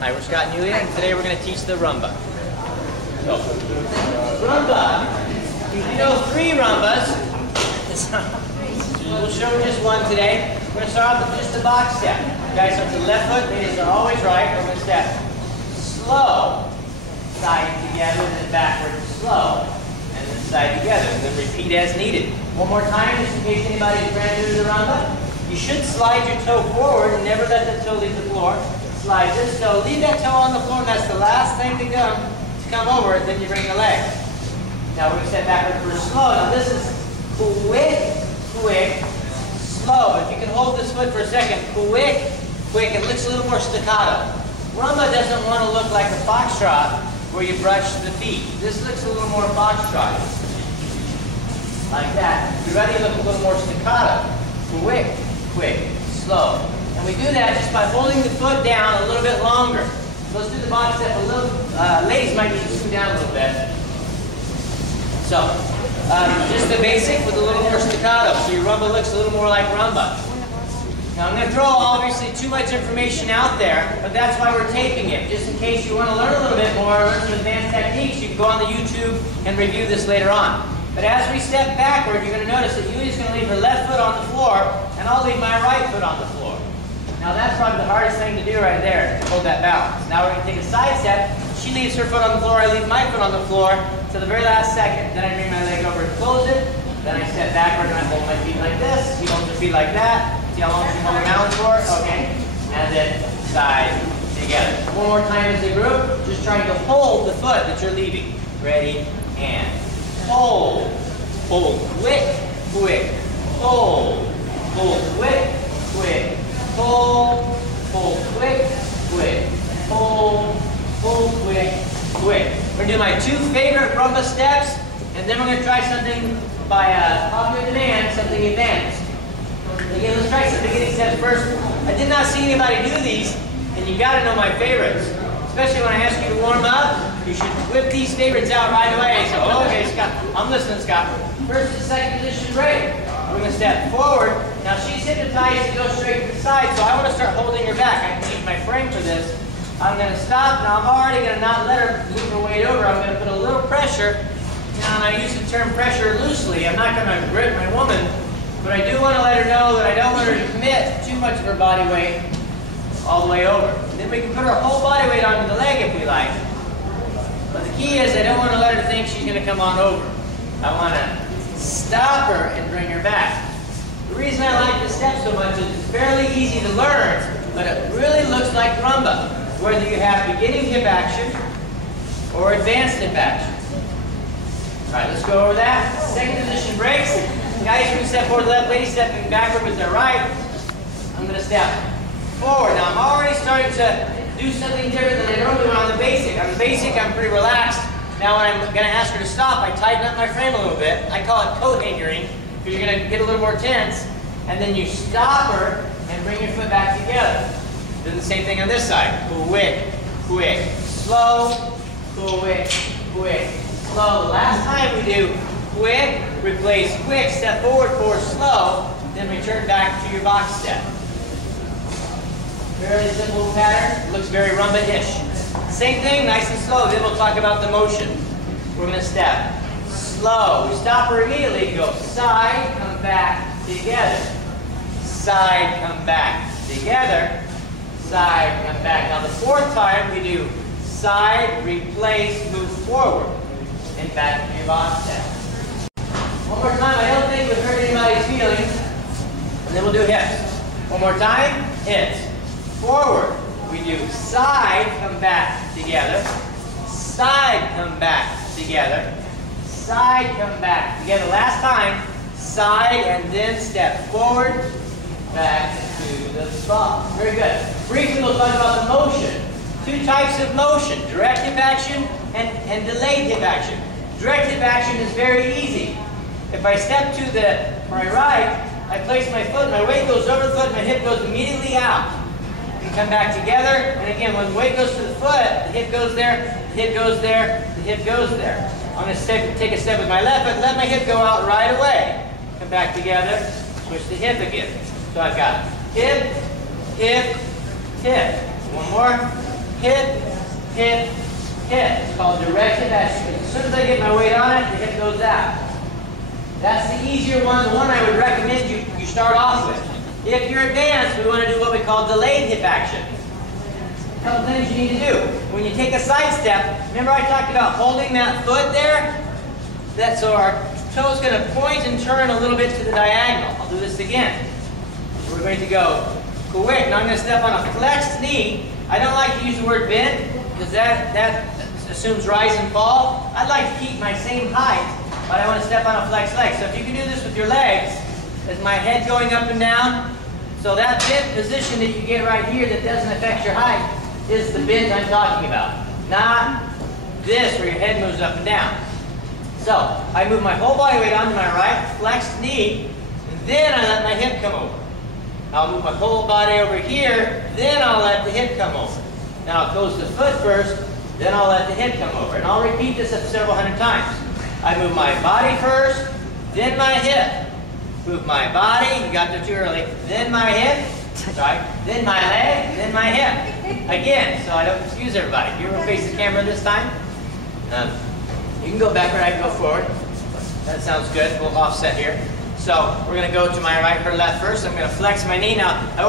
Hi, we're Scott and Yulia, and today we're going to teach the rumba. So, rumba. You know 3 rumbas. We'll show just one today. We're going to start off with just the box step. Okay, so it's the left foot, ladies are always right. We're going to step slow, side together, then backward, slow, and then side together, and then repeat as needed. One more time, just in case anybody's brand new to the rumba. You should slide your toe forward and never let the toe leave the floor. Slide this toe, leave that toe on the floor, and that's the last thing to come over, then you bring the leg. Now we're going to step backward for slow. Now this is quick, quick, slow. If you can hold this foot for a second, quick, quick, it looks a little more staccato. Rumba doesn't want to look like a foxtrot where you brush the feet. This looks a little more foxtrot. Like that. You're ready to look a little more staccato. Quick, quick, slow. And we do that just by holding the foot down a little bit longer. So let's do the box step a little. Ladies might need to scoot down a little bit. So, just the basic with a little more staccato. So your rumba looks a little more like rumba. Now I'm going to throw obviously too much information out there, but that's why we're taping it. Just in case you want to learn a little bit more, learn some advanced techniques, you can go on the YouTube and review this later on. But as we step backward, you're going to notice that Yulia's going to leave her left foot on the floor, and I'll leave my right foot on the floor. Now that's probably the hardest thing to do right there, to hold that balance. Now we're going to take a side step. She leaves her foot on the floor, I leave my foot on the floor to the very last second. Then I bring my leg over and close it. Then I step backward and I hold my feet like this. She holds her feet like that. See how long she holds her balance for? Okay. And then side together. One more time as a group. Just trying to hold the foot that you're leaving. Ready? And hold. Hold. Quick. Quick. Hold. Hold. Quick. Quick. Hold. Hold. Quick. Quick. Hold. Hold. Quick. Quick. We're going to do my 2 favorite rumba steps, and then we're going to try something by popular demand, something advanced. Again, let's try some beginning steps first. I did not see anybody do these, and you got to know my favorites. Especially when I ask you to warm up, you should whip these favorites out right away. So, okay, Scott, I'm listening, Scott. First to second position break. We're going to step forward. Now she's hypnotized to go straight to the side, so I want to start holding her back. I can use my frame for this. I'm going to stop. Now I'm already going to not let her move her weight over. I'm going to put a little pressure. Now, and I use the term pressure loosely. I'm not going to grip my woman, but I do want to let her know that I don't want her to commit too much of her body weight all the way over. And then we can put her whole body weight onto the leg if we like. But the key is I don't want to let her think she's going to come on over. I want to stop her and bring her back. The reason I like this step so much is it's fairly easy to learn, but it really looks like rumba. Whether you have beginning hip action or advanced hip action. All right, let's go over that. Second position breaks. Guys, we're going to step forward left, ladies stepping backward with their right. I'm going to step forward. Now I'm already starting to do something different than I normally would on the basic. On the basic, I'm pretty relaxed. Now when I'm going to ask her to stop, I tighten up my frame a little bit. I call it coat hangering, because you're going to get a little more tense. And then you stop her and bring your foot back together. Do the same thing on this side. Quick, quick, slow, quick, quick, slow. The last time we do quick, replace quick, step forward for slow, then return back to your box step. Fairly simple pattern. Looks very rumba-ish. Same thing, nice and slow. Then we'll talk about the motion. We're going to step slow. We stop her immediately. Go side, come back, together. Side, come back, together. Side, come back. Now the 4th time we do side, replace, move forward, and back to your box step. One more time. I don't think we've hurt anybody's feelings. And then we'll do hips. One more time. Hips. Forward. We do side, come back, together. Side, come back, together. Side, come back, together. Last time. Side, and then step forward, back to the spot. Very good. Briefly, we'll talk about the motion. 2 types of motion, direct hip action and delayed hip action. Direct hip action is very easy. If I step to my right, I place my foot, my weight goes over the foot, my hip goes immediately out. We come back together, and again, when the weight goes to the foot, the hip goes there, the hip goes there, the hip goes there. I'm going to take a step with my left foot, let my hip go out right away. Come back together, switch the hip again. So I've got hip, hip, hip. One more. hip, hip, hip. It's called direct hip action. As soon as I get my weight on it, the hip goes out. That's the easier one, the one I would recommend you start off with. If you're advanced, we want to do what we call delayed hip action. A couple things you need to do. When you take a side step, remember I talked about holding that foot there? So our toe's going to point and turn a little bit to the diagonal. I'll do this again. We're going to go quick. Now I'm going to step on a flexed knee. I don't like to use the word bend because that assumes rise and fall. I'd like to keep my same height, but I want to step on a flexed leg. So if you can do this with your legs, is my head going up and down? So that bent position that you get right here that doesn't affect your height is the bend I'm talking about. Not this where your head moves up and down. So I move my whole body weight onto my right flexed knee, and then I let my hip come over. I'll move my whole body over here, then I'll let the hip come over. Now it goes the foot first, then I'll let the hip come over. And I'll repeat this several hundred times. I move my body first, then my hip. Move my body, you got there too early, then my hip, sorry, then my leg, then my hip. Again, so I don't confuse everybody. You ever face the camera this time? You can go backward, I can go forward. That sounds good. We'll offset here. So we're going to go to my right or left first. I'm going to flex my knee. Now, I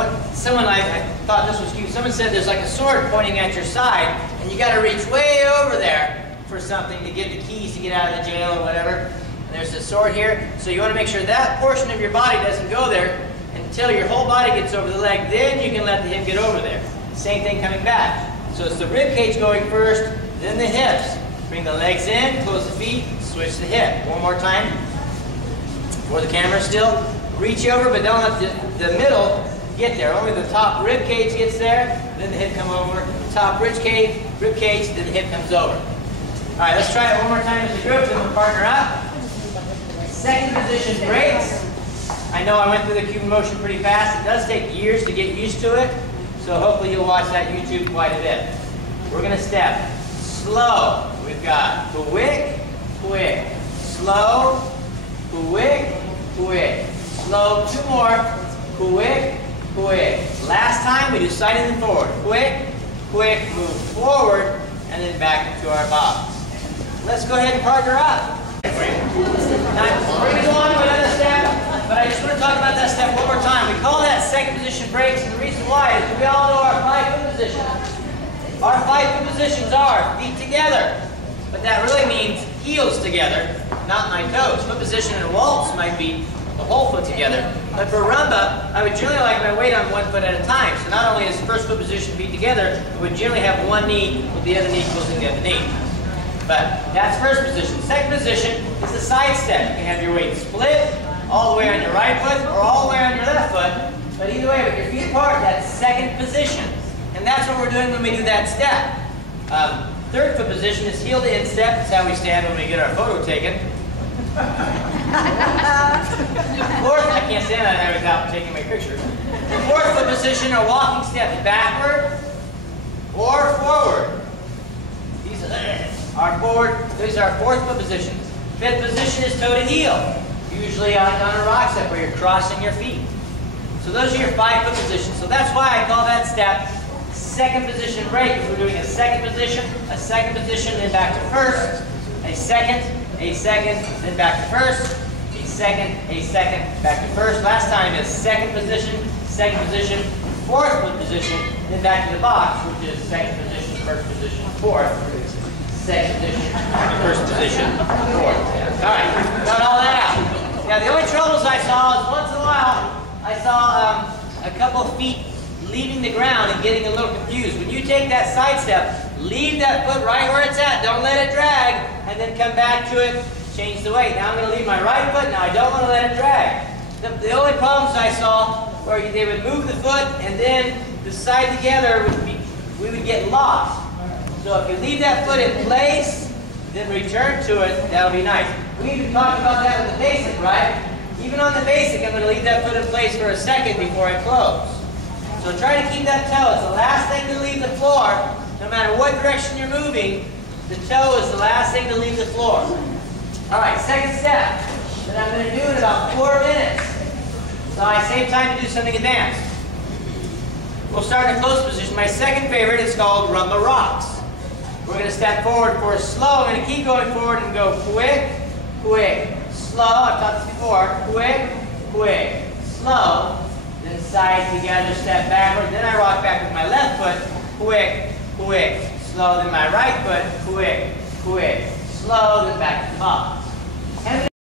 thought this was cute. Someone said there's like a sword pointing at your side, and you got to reach way over there for something to get the keys to get out of the jail or whatever. And there's a sword here. So you want to make sure that portion of your body doesn't go there until your whole body gets over the leg. Then you can let the hip get over there. Same thing coming back. So it's the rib cage going first, then the hips. Bring the legs in, close the feet, switch the hip. One more time. For the camera still. Reach over, but don't let the middle get there. Only the top rib cage gets there, then the hip come over. Top rib cage, then the hip comes over. All right, let's try it one more time as a group, then we'll partner up. Second position breaks. I know I went through the Cuban motion pretty fast. It does take years to get used to it, so hopefully you'll watch that YouTube quite a bit. We're going to step slow. We've got quick, quick, slow, quick, quick, slow. Two more, quick, quick. Last time we do side and then forward. Quick, quick, move forward, and then back into our box. Let's go ahead and partner up. Now, we're going to go on to another step, but I just want to talk about that step one more time. We call that second position breaks, and the reason why is we all know our 5-foot position. Our 5-foot positions are feet together, but that really means heels together, not my toes. Foot position in a waltz might be the whole foot together, but for rumba, I would generally like my weight on one foot at a time. So not only is first foot position feet together, I would generally have one knee with the other knee closing the other knee. But that's first position. Second position is the side step. You can have your weight split all the way on your right foot or all the way on your left foot, but either way, with your feet apart, that's second position. And that's what we're doing when we do that step. Third foot position is heel to instep. That's how we stand when we get our photo taken. Fourth, I can't stand out there without taking my picture. Fourth foot position are walking steps backward or forward. These are forward. These are fourth foot positions. Fifth position is toe to heel. Usually on a rock step where you're crossing your feet. So those are your 5-foot positions. So that's why I call that step second position break, because we're doing a second position, then back to first, a second, then back to first, a second, back to first. Last time is second position, fourth foot position, then back to the box, which is second position, first position, fourth, second position, first position, fourth. All right, got all that out. Now the only troubles I saw is once in a while, I saw a couple of feet leaving the ground and getting a little confused. When you take that side step, leave that foot right where it's at. Don't let it drag, and then come back to it, change the weight. Now I'm going to leave my right foot. Now I don't want to let it drag. The only problems I saw were they would move the foot and then the side together we would get lost. So if you leave that foot in place, then return to it, that'll be nice. We even talked about that with the basic, right? Even on the basic, I'm going to leave that foot in place for a second before I close. So try to keep that toe. It's the last thing to leave the floor. No matter what direction you're moving, the toe is the last thing to leave the floor. All right, second step that I'm going to do in about 4 minutes. So I save time to do something advanced. We'll start in a close position. My second favorite is called Rumba Rocks. We're going to step forward for a slow. I'm going to keep going forward and go quick, quick, slow. I've taught this before. Quick, quick, slow. Then side together, step backward. Then I rock back with my left foot. Quick, quick, slow. Then my right foot. Quick, quick, slow. Then back to the box.